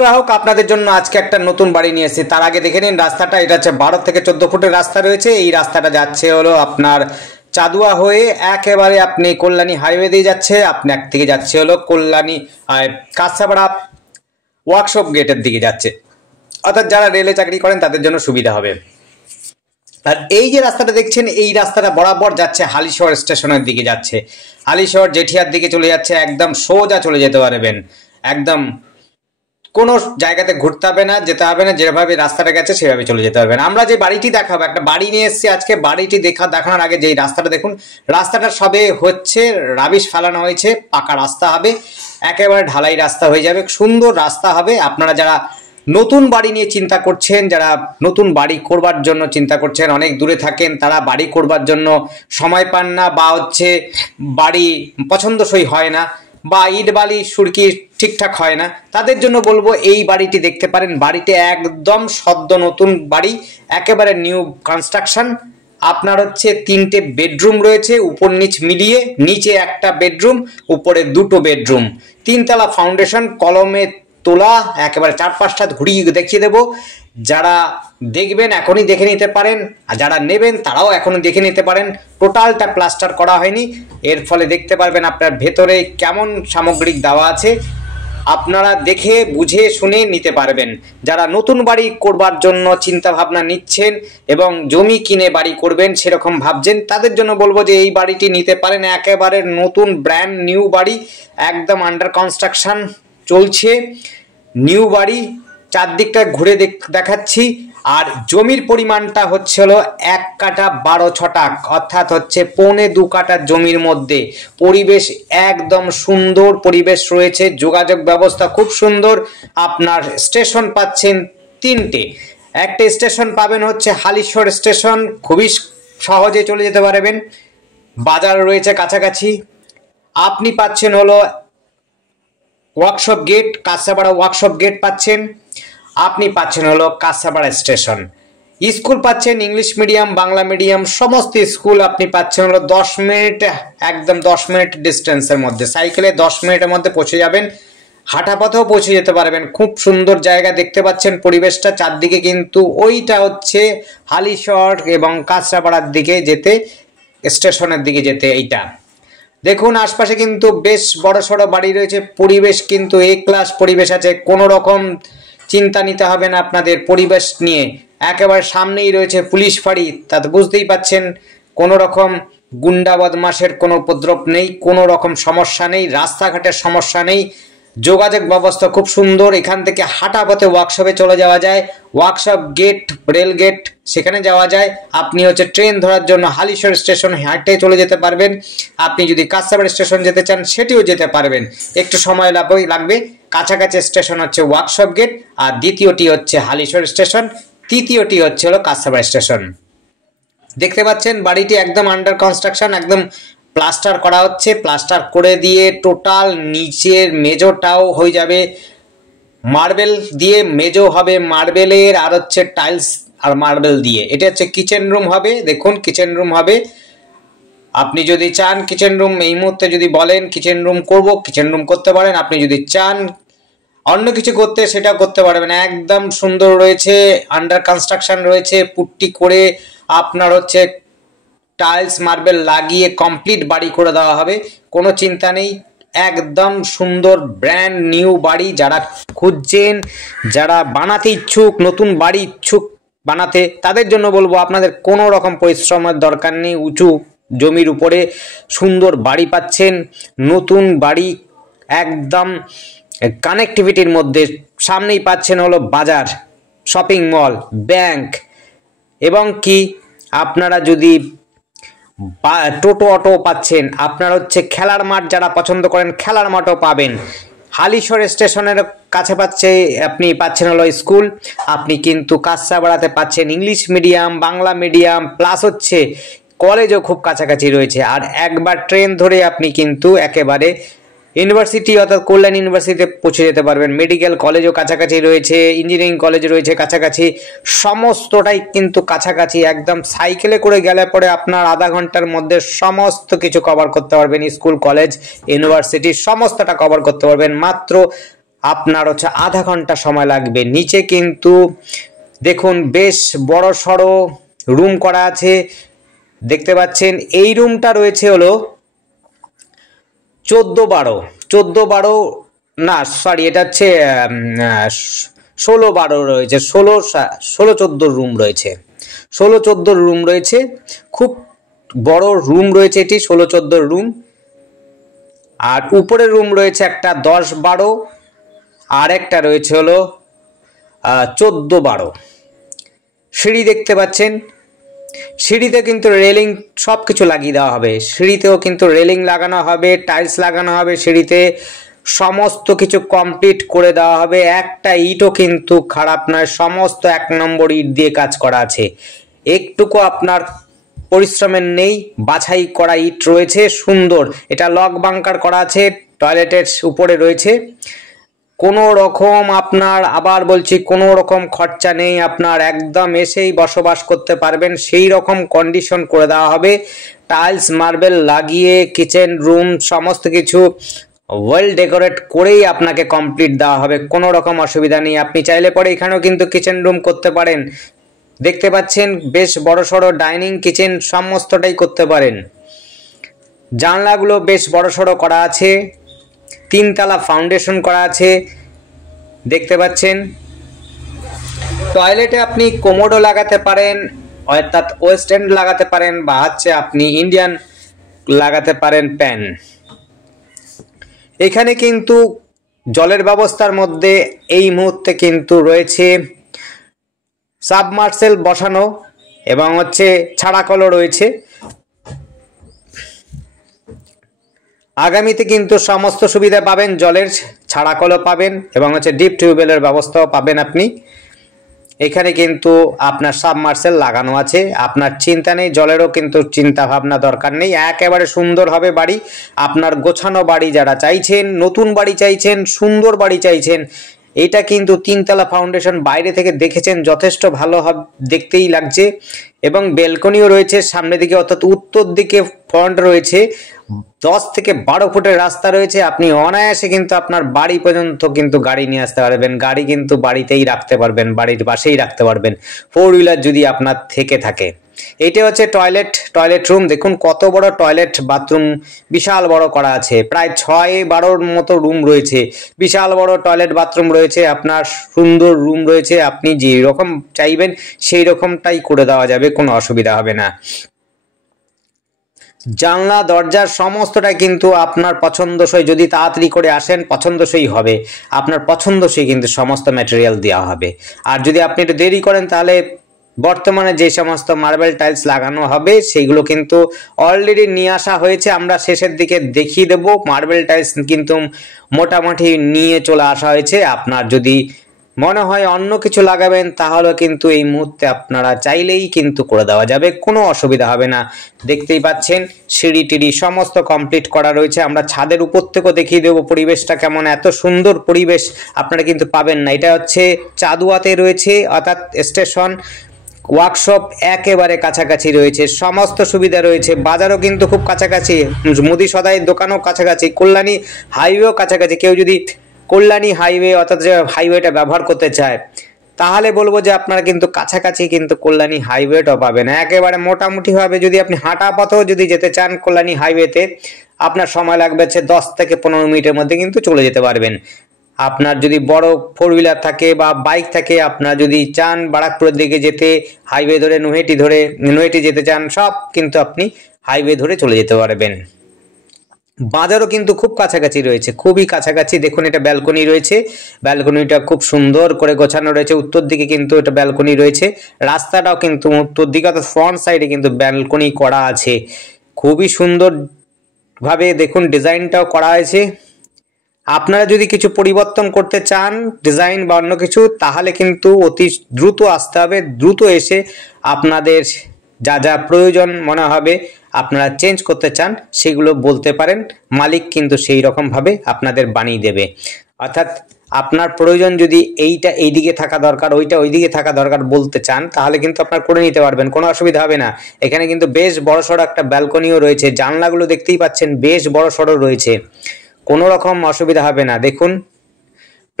গ্রাহক আপনাদের জন্য আজকে একটা নতুন বাড়ি নিয়ে এসেছি। তার আগে দেখে নিন রাস্তাটা। এটা হচ্ছে 12 থেকে 14 ফুটের রাস্তা রয়েছে। এই রাস্তাটা যাচ্ছে হলো আপনার চাদুয়া হয়ে একেবারে আপনি কল্যাণী হাইওয়ে দিয়ে যাচ্ছে। আপনি একদিকে যাচ্ছে হলো কল্যাণী কাঁচাপাড়া ওয়ার্কশপ গেটের দিকে যাচ্ছে, অর্থাৎ যারা রেলে চাকরি করেন তাদের জন্য সুবিধা হবে। আর এই যে রাস্তাটা দেখছেন, এই রাস্তাটা বরাবর যাচ্ছে হালিশহর স্টেশনের দিকে যাচ্ছে, হালিশহর জেঠিয়ার দিকে চলে যাচ্ছে। একদম সোজা চলে যেতে পারবেন, একদম কোনো জায়গাতে ঘুরতে হবে না, যেতে হবে না, যেভাবে রাস্তাটা গেছে সেভাবে চলে যেতে পারবেন। আমরা যে বাড়িটি দেখাবো, একটা বাড়ি নিয়ে এসেছি আজকে। বাড়িটি দেখানোর আগে যেই রাস্তাটা দেখুন, রাস্তাটা সবে হচ্ছে, রাবিশ ফেলানো হয়েছে, পাকা রাস্তা হবে, একেবারে ঢালাই রাস্তা হয়ে যাবে, সুন্দর রাস্তা হবে। আপনারা যারা নতুন বাড়ি নিয়ে চিন্তা করছেন, যারা নতুন বাড়ি করবার জন্য চিন্তা করছেন, অনেক দূরে থাকেন, তারা বাড়ি করবার জন্য সময় পান না, বা হচ্ছে বাড়ি পছন্দসই হয় না, বা ইট বালি সুরকি ঠিকঠাক হয় না, তাদের জন্য বলবো এই বাড়িটি দেখতে পারেন। বাড়িটি একদম সদ্য নতুন বাড়ি, একেবারে নিউ কনস্ট্রাকশন। আপনার হচ্ছে 3টে বেডরুম রয়েছে, উপর নিচ মিলিয়ে। নিচে একটা বেডরুম, উপরে 2টো বেডরুম, 3তলা ফাউন্ডেশন, কলমে তোলা, একেবারে 4-5টা ঘুরিয়ে দেখিয়ে দেবো। যারা দেখবেন এখনই দেখে নিতে পারেন, আর যারা নেবেন তারাও এখনই দেখে নিতে পারেন। টোটালটা প্লাস্টার করা হয়নি, এর ফলে দেখতে পারবেন আপনার ভেতরে কেমন সামগ্রিক দেওয়া আছে। আপনারা দেখে বুঝে শুনে নিতে পারবেন। যারা নতুন বাড়ি করবার জন্য চিন্তা ভাবনা নিচ্ছেন এবং জমি কিনে বাড়ি করবেন সেরকম ভাবছেন, তাদের জন্য বলবো যে এই বাড়িটি নিতে পারেন। একেবারে নতুন ব্র্যান্ড নিউ বাড়ি, একদম আন্ডার কনস্ট্রাকশন চলছে, নিউ বাড়ি। চারদিকটা ঘুরে দেখাচ্ছি। আর জমির পরিমাণটা হচ্ছে হলো 1 কাঠা 12 ছটাক, অর্থাৎ হচ্ছে 1.25 কাঠা জমির মধ্যে। পরিবেশ একদম সুন্দর পরিবেশ রয়েছে, যোগাযোগ ব্যবস্থা খুব সুন্দর। আপনার স্টেশন পাচ্ছেন 3টে। একটা স্টেশন পাবেন হচ্ছে হালিশহর স্টেশন, খুবই সহজে চলে যেতে পারবেন, বাজার রয়েছে কাছাকাছি। আপনি পাচ্ছেন হলো workshop gate, Kanchrapara workshop gate পাচ্ছেন। আপনি পাচ্ছেন হলো কাঁচাপাড়া স্টেশন। স্কুল পাচ্ছেন ইংলিশ মিডিয়াম, বাংলা মিডিয়াম, সমস্ত স্কুল আপনি পাচ্ছেন হলো 10 মিনিট, একদম 10 মিনিট ডিস্টেন্সের মধ্যে। সাইকেলে 10 মিনিটের মধ্যে পৌঁছে যাবেন, হাঁটা পথেও পৌঁছে যেতে পারবেন। খুব সুন্দর জায়গা, দেখতে পাচ্ছেন পরিবেশটা চারদিকে। কিন্তু ওইটা হচ্ছে হালিশহর এবং কাঁচরাপাড়ার দিকে যেতে, স্টেশনের দিকে যেতে। এইটা দেখুন, আশপাশে কিন্তু বেশ বড় সড়ো বাড়ি রয়েছে। পরিবেশ কিন্তু এ ক্লাস পরিবেশ আছে, কোনো রকম চিন্তা নিতে হবে না আপনাদের পরিবেশ নিয়ে। একেবারে সামনেই রয়েছে পুলিশ ফাঁড়ি, তাতে বুঝতেই পাচ্ছেন কোনো রকম গুন্ডা বদমাশের কোনো উপদ্রব নেই, কোনো রকম সমস্যা নেই, রাস্তাঘাটের সমস্যা নেই। যোগাযোগ ব্যবস্থা খুব সুন্দর। এখান থেকে হাঁটা পথে ওয়ার্কশপে চলে যাওয়া যায়, ওয়ার্কশপ গেট, রেল গেট, সেখানে যাওয়া যায়। আপনি হচ্ছে ট্রেন ধরার জন্য হালিশহর স্টেশন হাঁটে চলে যেতে পারবেন। আপনি যদি কাঁচাপাড়া স্টেশন যেতে চান সেটিও যেতে পারবেন, একটু সময় লাগবে। কাছাকাছি স্টেশন হচ্ছে ওয়ার্কশপ গেট, আর দ্বিতীয়টি হচ্ছে হালিশহর স্টেশন, তৃতীয়টি হচ্ছে হলো কাঁচাপাড়া স্টেশন। দেখতে পাচ্ছেন বাড়িটি একদম আন্ডার কনস্ট্রাকশন, একদম প্লাস্টার করা হচ্ছে। প্লাস্টার করে দিয়ে টোটাল নিচের মেজোটাও হয়ে যাবে মার্বেল দিয়ে, মেজো হবে মার্বেলের, আর হচ্ছে টাইলস আর মার্বেল দিয়ে। এটা হচ্ছে কিচেন রুম হবে। দেখুন কিচেন রুম হবে। আপনি যদি চান কিচেন রুম এই মুহূর্তে যদি বলেন কিচেন রুম করব, কিচেন রুম করতে পারেন। আপনি যদি চান অন্য কিছু করতে, সেটা করতে পারবেন। একদম সুন্দর রয়েছে, আন্ডার কনস্ট্রাকশন রয়েছে, পুট্টি করে আপনার হচ্ছে টাইলস মার্বেল লাগিয়ে কমপ্লিট বাড়ি করে দেওয়া হবে, কোনো চিন্তা নেই। একদম সুন্দর ব্র্যান্ড নিউ বাড়ি। যারা খুঁজছেন, যারা বানাতে ইচ্ছুক, নতুন বাড়ি ইচ্ছুক বানাতে, তাদের জন্য বলবো আপনাদের কোনো রকম পরিশ্রমের দরকার নেই। উঁচু জমির উপরে সুন্দর বাড়ি পাচ্ছেন, নতুন বাড়ি, একদম কানেক্টিভিটির মধ্যে। সামনেই পাচ্ছেন হলো বাজার, শপিং মল, ব্যাংক, এবং কি আপনারা যদি টোটো অটো পাচ্ছেন। আপনার হচ্ছে খেলার মাঠ, যারা পছন্দ করেন খেলার মাঠও পাবেন। হালিশহর স্টেশনের কাছে আপনি পাচ্ছেন হলো স্কুল। আপনি কিন্তু কাঁচাপাড়াতে পাচ্ছেন English medium, Bangla medium, plus হচ্ছে কলেজও খুব কাছাকাছি রয়েছে। আর একবার ট্রেন ধরে আপনি কিন্তু একেবারে ইউনিভার্সিটি, অর্থাৎ কল্যাণ ইউনিভার্সিটিতে পৌঁছে যেতে পারবেন। মেডিকেল কলেজও কাছাকাছি রয়েছে, ইঞ্জিনিয়ারিং কলেজ রয়েছে কাছাকাছি, সমস্তটাই কিন্তু কাছাকাছি। একদম সাইকেলে করে গেলে পরে আপনার আধা ঘন্টার মধ্যে সমস্ত কিছু কভার করতে পারবেন। স্কুল, কলেজ, ইউনিভার্সিটি সমস্তটা কভার করতে পারবেন মাত্র আপনার হচ্ছে আধা ঘন্টা সময় লাগবে। নিচে কিন্তু দেখুন বেশ বড় সড়ো রুম করা আছে, দেখতে পাচ্ছেন। এই রুমটা রয়েছে হলো 14-12 না সরি, এটা হচ্ছে 16-12 রয়েছে, 16-14 রুম রয়েছে, 16-14 রুম রয়েছে। খুব বড় রুম রয়েছে এটি, 16-14 রুম। আর উপরে রুম রয়েছে একটা 10-12, আর একটা রয়েছে হলো 14-12। সিঁড়ি দেখতে পাচ্ছেন, সিঁড়িতে কিন্তু রেলিং সব কিছু লাগিয়ে দেওয়া হবে, সিঁড়িতেও কিন্তু রেলিং লাগানো হবে, টাইলস লাগানো হবে, সিঁড়িতে সমস্ত কিছু কমপ্লিট করে দেওয়া হবে। একটা ইটও কিন্তু খারাপ নয়, সমস্ত 1 নম্বর ইট দিয়ে কাজ করা আছে, একটুকু আপনার পরিশ্রমের নেই, বাছাই করা ইট রয়েছে সুন্দর। এটা লক বাঙ্কার করা আছে, টয়লেটের উপরে রয়েছে। কোনো রকম আপনার, আবার বলছি, কোনো রকম খরচা নেই, আপনার একদম এসেই বসবাস করতে পারবেন সেই রকম কন্ডিশন করে দেওয়া হবে। টাইলস মার্বেল লাগিয়ে কিচেন রুম সমস্ত কিছু ওয়েল ডেকোরেট করেই আপনাকে কমপ্লিট দেওয়া হবে, কোনো রকম অসুবিধা নেই। আপনি চাইলে পরে এখানেও কিন্তু কিচেন রুম করতে পারেন, দেখতে পাচ্ছেন বেশ বড় সড়ো ডাইনিং কিচেন সমস্তটাই করতে পারেন। জানলাগুলো বেশ বড় সড়ো করা আছে, 3 তলা ফাউন্ডেশন করা আছে, দেখতে পাচ্ছেন। টয়লেটে আপনি কোমোডও লাগাতে পারেন, অর্থাৎ ওয়েস্টার্ন লাগাতে পারেন, বা হচ্ছে আপনি ইন্ডিয়ান লাগাতে পারেন প্যান। এখানে কিন্তু জলের ব্যবস্থার মধ্যে এই মুহূর্তে কিন্তু রয়েছে সাবমার্সেল বসানো এবং হচ্ছে ছাড়া কলও রয়েছে। আগামীতে কিন্তু সমস্ত সুবিধা পাবেন, জলের ছাড়া কলও পাবেন এবং হচ্ছে ডিপ টিউবওয়েলের ব্যবস্থাও পাবেন আপনি। এখানে কিন্তু আপনার সাবমার্সেল লাগানো আছে, আপনার চিন্তা নেই, জলেরও কিন্তু চিন্তা ভাবনা দরকার নেই। একেবারে সুন্দর হবে বাড়ি। আপনার গোছানো বাড়ি যারা চাইছেন, নতুন বাড়ি চাইছেন, সুন্দর বাড়ি চাইছেন, এটা কিন্তু 3 তলা ফাউন্ডেশন, বাইরে থেকে দেখেছেন যথেষ্ট ভালো দেখতেই লাগছে। এবং বেলকনিও রয়েছে সামনের দিকে, অর্থাৎ উত্তর দিকে ফ্রন্ট রয়েছে। 10 থেকে 12 ফুটের রাস্তা রয়েছে, আপনি অনায়াসে কিন্তু আপনার বাড়ি পর্যন্ত কিন্তু গাড়ি নিয়ে আসতে পারবেন। গাড়ি কিন্তু বাড়িতেই রাখতে পারবেন, বাড়ির পাশেই রাখতে পারবেন, 4 হুইলার যদি আপনার থেকে থাকে। এইটা হচ্ছে টয়লেট রুম। দেখুন কত বড় টয়লেট বাথরুম, বিশাল বড় করা আছে, প্রায় 6-12 মতো রুম রয়েছে, বিশাল বড় টয়লেট বাথরুম রয়েছে। আপনার সুন্দর রুম রয়েছে, আপনি যে রকম চাইবেন সেই রকমটাই করে দেওয়া যাবে, কোনো অসুবিধা হবে না। জানলা দরজার সমস্তটাই কিন্তু আপনার পছন্দসই, যদি তাড়াতাড়ি করে আসেন পছন্দসই হবে, আপনার পছন্দসই কিন্তু সমস্ত ম্যাটেরিয়াল দেওয়া হবে। আর যদি আপনি একটু দেরি করেন তাহলে বর্তমানে যে সমস্ত মার্বেল টাইলস লাগানো হবে সেইগুলো কিন্তু অলরেডি নিয়ে আসা হয়েছে, আমরা শেষের দিকে দেখিয়ে দেব। মার্বেল টাইলস কিন্তু মোটামুটি নিয়ে চলে আসা হয়েছে। আপনার যদি মনে হয় অন্য কিছু লাগাবেন তাহলে কিন্তু এই মুহূর্তে আপনারা চাইলেই কিন্তু করে দেওয়া যাবে, কোনো অসুবিধা হবে না। দেখতেই পাচ্ছেন সিঁড়ি টিড়ি সমস্ত কমপ্লিট করা রয়েছে। আমরা ছাদের উপর থেকেও দেখিয়ে দেবো পরিবেশটা কেমন, এত সুন্দর পরিবেশ আপনারা কিন্তু পাবেন না। এটা হচ্ছে চাঁদুয়াতে রয়েছে, অর্থাৎ স্টেশন, ওয়ার্কশপ একেবারে কাছাকাছি রয়েছে, সমস্ত সুবিধা রয়েছে। বাজারও কিন্তু খুব কাছাকাছি, মুদি সদাইয়ের দোকানও কাছাকাছি, কল্যাণী হাইওয়েও কাছাকাছি। কেউ যদি কল্যাণী হাইওয়ে অর্থাৎ যে হাইওয়েটা ব্যবহার করতে চায় তাহলে বলবো যে আপনারা কিন্তু কাছাকাছি কিন্তু কল্যাণী হাইওয়েটাও পাবেন। একেবারে মোটামুটিভাবে যদি আপনি হাঁটা পথেও যদি যেতে চান কল্যাণী হাইওয়েতে, আপনার সময় লাগবে হচ্ছে 10 থেকে 15 মিনিটের মধ্যে কিন্তু চলে যেতে পারবেন। আপনার যদি বড় 4 হুইলার থাকে বা বাইক থাকে, আপনারা যদি চান বারাকপুরের দিকে যেতে, হাইওয়ে ধরে নৈহাটি যেতে চান, সব কিন্তু আপনি হাইওয়ে ধরে চলে যেতে পারবেন। বাজারও কিন্তু খুব কাছাকাছি রয়েছে, খুবই কাছাকাছি। দেখুন এটা ব্যালকনি রয়েছে, ব্যালকনিটা খুব সুন্দর করে গোছানো রয়েছে, উত্তর দিকে কিন্তু এটা ব্যালকনি রয়েছে। রাস্তাটাও কিন্তু উত্তর দিকে অর্থাৎ ফ্রন্ট সাইডে কিন্তু ব্যালকনি করা আছে, খুবই সুন্দর ভাবে দেখুন ডিজাইনটাও করা হয়েছে। আপনারা যদি কিছু পরিবর্তন করতে চান ডিজাইন বা অন্য কিছু, তাহলে কিন্তু অতি দ্রুত আসতে হবে, দ্রুত এসে আপনাদের যা যা প্রয়োজন মনে হবে আপনারা চেঞ্জ করতে চান সেগুলো বলতে পারেন, মালিক কিন্তু সেই রকমভাবে আপনাদের বানিয়ে দেবে। অর্থাৎ আপনার প্রয়োজন যদি এইটা এইদিকে থাকা দরকার, ওইটা ওইদিকে থাকা দরকার বলতে চান, তাহলে কিন্তু আপনার করে নিতে পারবেন, কোনো অসুবিধা হবে না। এখানে কিন্তু বেশ বড়সড় একটা ব্যালকনিও রয়েছে, জানলাগুলো দেখতেই পাচ্ছেন বেশ বড়সড় রয়েছে, কোনো রকম অসুবিধা হবে না। দেখুন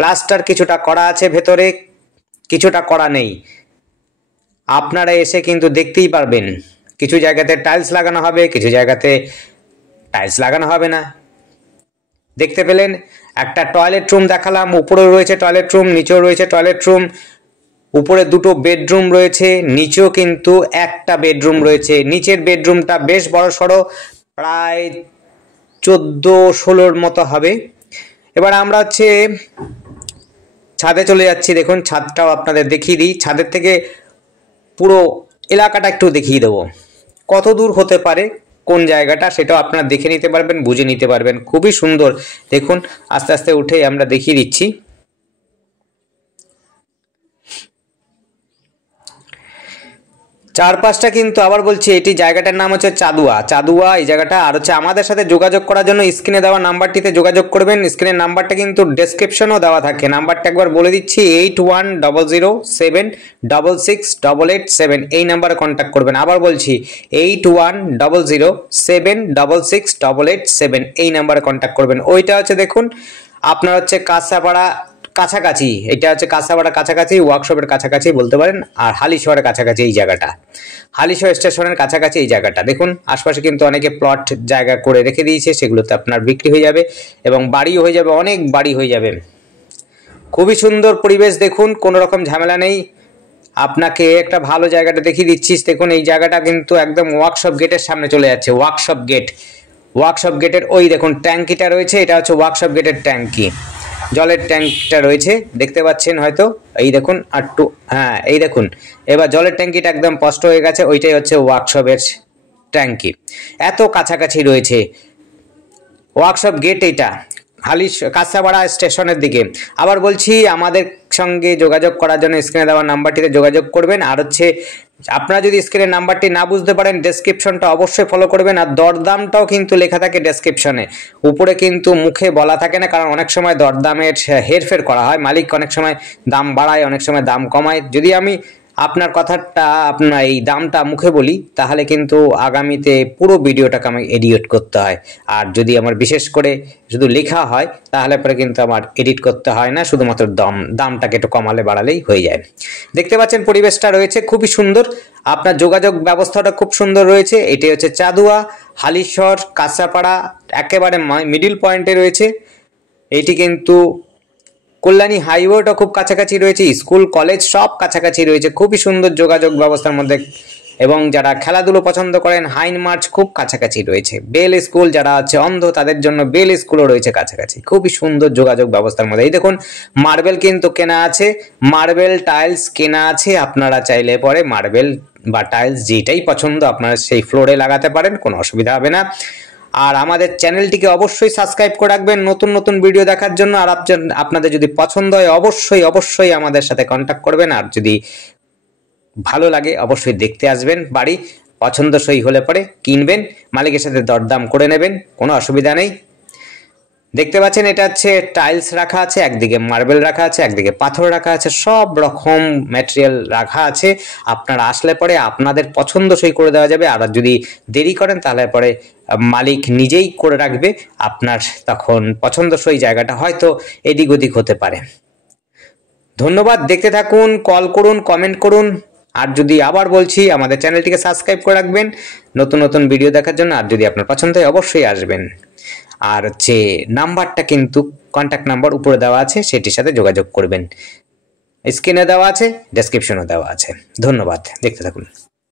প্লাস্টার কিছুটা করা আছে ভেতরে, কিছুটা করা নেই। আপনারা এসে কিন্তু দেখতেই পারবেন, কিছু জায়গাতে টাইলস লাগানো হবে, কিছু জায়গাতে টাইলস লাগানো হবে না। দেখতে পেলেন একটা টয়লেট রুম দেখালাম, উপরেও রয়েছে টয়লেট রুম, নিচেও রয়েছে টয়লেট রুম। উপরে দুটো বেডরুম রয়েছে, নিচেও কিন্তু একটা বেডরুম রয়েছে। নিচের বেডরুমটা বেশ বড় সড়ো, প্রায় 14-16 মতো হবে। এবার আমরা হচ্ছে ছাদে চলে যাচ্ছি। দেখুন ছাদটাও আপনাদের দেখিয়ে দিই, ছাদের থেকে পুরো এলাকাটা একটু দেখিয়ে দেবো কত দূর হতে পারে কোন জায়গাটা, সেটাও আপনারা দেখে নিতে পারবেন, বুঝে নিতে পারবেন। খুবই সুন্দর। দেখুন আস্তে আস্তে উঠে আমরা দেখিয়ে দিচ্ছি। চারপাশটা কিন্তু আবার বলছি, এটি জায়গাটার নাম হচ্ছে চাদুয়া। চাদুয়া এই জায়গাটা। আর হচ্ছে আমাদের সাথে যোগাযোগ করার জন্য স্ক্রিনে দেওয়া নাম্বারটিতে যোগাযোগ করবেন। স্ক্রিনের নাম্বারটা কিন্তু ডেসক্রিপশনেও দেওয়া থাকে। নাম্বারটা একবার বলে দিচ্ছি, 8100766887। এই নাম্বারে কন্ট্যাক্ট করবেন। আবার বলছি 8100766887। এই নাম্বারে কন্ট্যাক্ট করবেন। ওইটা হচ্ছে দেখুন আপনার হচ্ছে কাঁচাপাড়া কাছাকাছি, এটা হচ্ছে কাঁচাপাড়া কাছাকাছি, ওয়ার্কশপের কাছাকাছি বলতে পারেন। আর হালিশহরের কাছাকাছি এই জায়গাটা, হালিশহর স্টেশনের কাছাকাছি এই জায়গাটা। দেখুন আশপাশে কিন্তু অনেকে প্লট জায়গা করে রেখে দিয়েছে, সেগুলোতে আপনার বিক্রি হয়ে যাবে এবং বাড়িও হয়ে যাবে, অনেক বাড়ি হয়ে যাবে। খুবই সুন্দর পরিবেশ। দেখুন কোনো রকম ঝামেলা নেই। আপনাকে একটা ভালো জায়গাটা দেখিয়ে দিচ্ছি। দেখুন এই জায়গাটা কিন্তু একদম ওয়ার্কশপ গেটের সামনে চলে যাচ্ছে। ওয়ার্কশপ গেট, ওয়ার্কশপ গেটের ওই দেখুন ট্যাঙ্কিটা রয়েছে, এটা হচ্ছে ওয়ার্কশপ গেটের ট্যাঙ্কি। জলের ট্যাঙ্কটা রয়েছে, দেখতে পাচ্ছেন হয়তো, এই দেখুন আটটু, হ্যাঁ এই দেখুন। এবার জলের ট্যাঙ্কিটা একদম স্পষ্ট হয়ে গেছে, ওইটাই হচ্ছে ওয়ার্কশপের ট্যাঙ্কি। এত কাছাকাছি রয়েছে ওয়ার্কশপ গেট, এইটা কাঁচাপাড়া স্টেশনের দিকে। আবার বলছি আমাদের সঙ্গে যোগাযোগ করার জন্য স্ক্রিনে দেওয়া নাম্বারটিতে যোগাযোগ করবেন। আর হচ্ছে আপনারা যদি স্ক্রিনের নাম্বারটি না বুঝতে পারেন, ডেসক্রিপশনটা অবশ্যই ফলো করবেন। আর দরদামটাও কিন্তু লেখা থাকে ডেসক্রিপশনে, উপরে কিন্তু মুখে বলা থাকে না, কারণ অনেক সময় দরদামের হেরফের করা হয়। মালিক অনেক সময় দাম বাড়ায়, অনেক সময় দাম কমায়। যদি আমি আপনার কথাটা, আপনার এই দামটা মুখে বলি, তাহলে কিন্তু আগামীতে পুরো ভিডিওটাকে আমাকে এডিট করতে হয়। আর যদি আমার বিশেষ করে শুধু লেখা হয়, তাহলে পরে কিন্তু আমার এডিট করতে হয় না, শুধুমাত্র দামটাকে একটু কমালে বাড়ালেই হয়ে যায়। দেখতে পাচ্ছেন পরিবেশটা রয়েছে খুবই সুন্দর। আপনার যোগাযোগ ব্যবস্থাটা খুব সুন্দর রয়েছে। এটি হচ্ছে চাদুয়া, হালিশহর, কাঁচাপাড়া, একেবারে মিডিল পয়েন্টে রয়েছে। এটি কিন্তু কল্যাণী হাইওয়েটা খুব কাছাকাছি রয়েছে, স্কুল কলেজ সব কাছাকাছি রয়েছে, খুবই সুন্দর যোগাযোগ ব্যবস্থার মধ্যে। এবং যারা খেলাধুলো পছন্দ করেন, হাইন মার্চ খুব কাছাকাছি রয়েছে। বেল স্কুল, যারা আছে অন্ধ তাদের জন্য বেল স্কুলও রয়েছে কাছাকাছি, খুবই সুন্দর যোগাযোগ ব্যবস্থার মধ্যে। এই দেখুন মার্বেল কিন্তু কেনা আছে, মার্বেল টাইলস কেনা আছে। আপনারা চাইলে পরে মার্বেল বা টাইলস যেটাই পছন্দ আপনারা সেই ফ্লোরে লাগাতে পারেন, কোনো অসুবিধা হবে না। আর আমাদের চ্যানেলটিকে অবশ্যই সাবস্ক্রাইব করে রাখবেন নতুন নতুন ভিডিও দেখার জন্য। আর আপনাদের যদি পছন্দ হয় অবশ্যই অবশ্যই আমাদের সাথে কন্ট্যাক্ট করবেন। আর যদি ভালো লাগে অবশ্যই দেখতে আসবেন। বাড়ি পছন্দসই হলে পরে কিনবেন, মালিকের সাথে দরদাম করে নেবেন, কোনো অসুবিধা নেই। দেখতে পাচ্ছেন এটা হচ্ছে টাইলস রাখা আছে, একদিকে মার্বেল রাখা আছে, একদিকে পাথর রাখা আছে, সব রকম ম্যাটেরিয়াল রাখা আছে। আপনারা আসলে পরে আপনাদের পছন্দসই করে দেওয়া যাবে। আর যদি দেরি করেন তাহলে পরে মালিক নিজেই করে রাখবে, আপনার তখন পছন্দসই জায়গাটা হয়তো এদিক ওদিক হতে পারে। ধন্যবাদ, দেখতে থাকুন, কল করুন, কমেন্ট করুন। আর যদি আবার বলছি আমাদের চ্যানেলটিকে সাবস্ক্রাইব করে রাখবেন নতুন নতুন ভিডিও দেখার জন্য। আর যদি আপনার পছন্দ হয় অবশ্যই আসবেন। আর হচ্ছে নাম্বারটা কিন্তু কন্ট্যাক্ট নাম্বার উপরে দেওয়া আছে, সেটির সাথে যোগাযোগ করবেন। স্ক্রিনে দেওয়া আছে, ডেসক্রিপশনে দেওয়া আছে। ধন্যবাদ, দেখতে থাকুন।